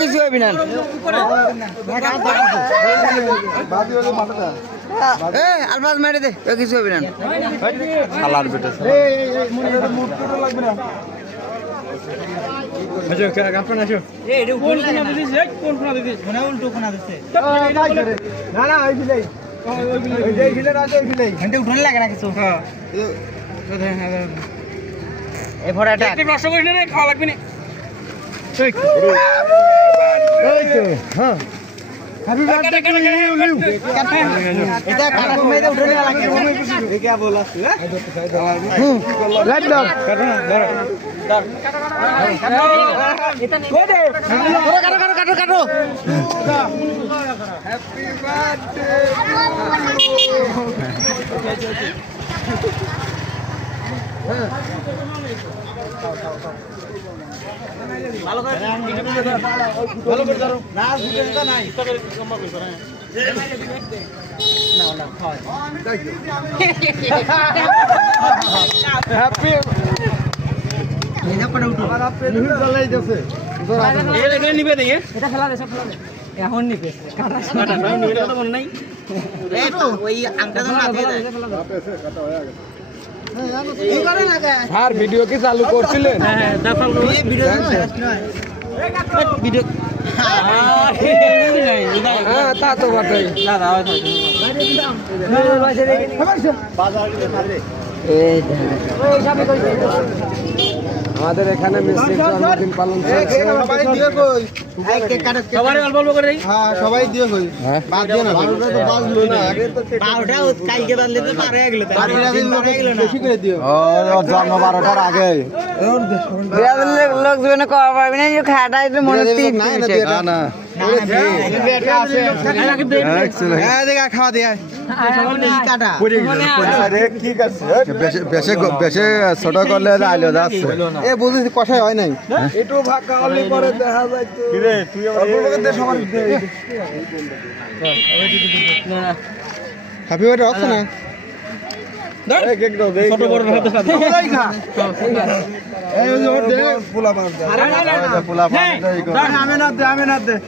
কিছু হবি না আলফাজ মেরে দে ও কিছু হবি না শালার বেটা हैप्पी बर्थडे टू यू এটা কাটা সময় দে উঠে লাগছে এই কি বলছ লাইট দাও ধর এটা কই দে কাটো হ্যাপি বার্থডে ভালো করে ভালো করে ধরো না ফুটে না নাই ইচ্ছা করে লম্বা করে ধরো না না খাওয়া হ্যাপি এটা পড়ে উঠো আর আপনি নিয়ে চলে যাচ্ছে এটা নিবে দে এটা খেলা দে সব খেলা দে এখন নিবে কাটা না নিবে তো মন নাই এই তো ওই আংটা তো না দিয়ে দেয় কাটা হয়ে গেছে আর ভিডিও কি চালু করছিলেন? হ্যাঁ দাফাল এই ভিডিও ভিডিও হ্যাঁ তা তো বটেই। আমাদের এখানে মিষ্টির জন্মদিন পালন চলছে। সবাই দিয়ে কই সবাই অল্প অল্প করে দেই হ্যাঁ সবাই দিয়ে কই বাদ দিও না বারোটা তো বাজলো না আগে তো পাউটা কালকে বাজলে তো পারে গেল তাই বেশি করে দিও ও জন্ম 12টার আগে লোক জনে কওয়া পারবে না যে খাটা একটু মনে তিন না না খাওয়া দিয়ে বেশি ছোট করলে আইলো যাচ্ছে এ বুঝেছি কষাই হয় নাই একটু ফাঁকা হলে পরে দেখা যায় হ্যাপি বার্থডে হচ্ছে না ছোট বড় পোলা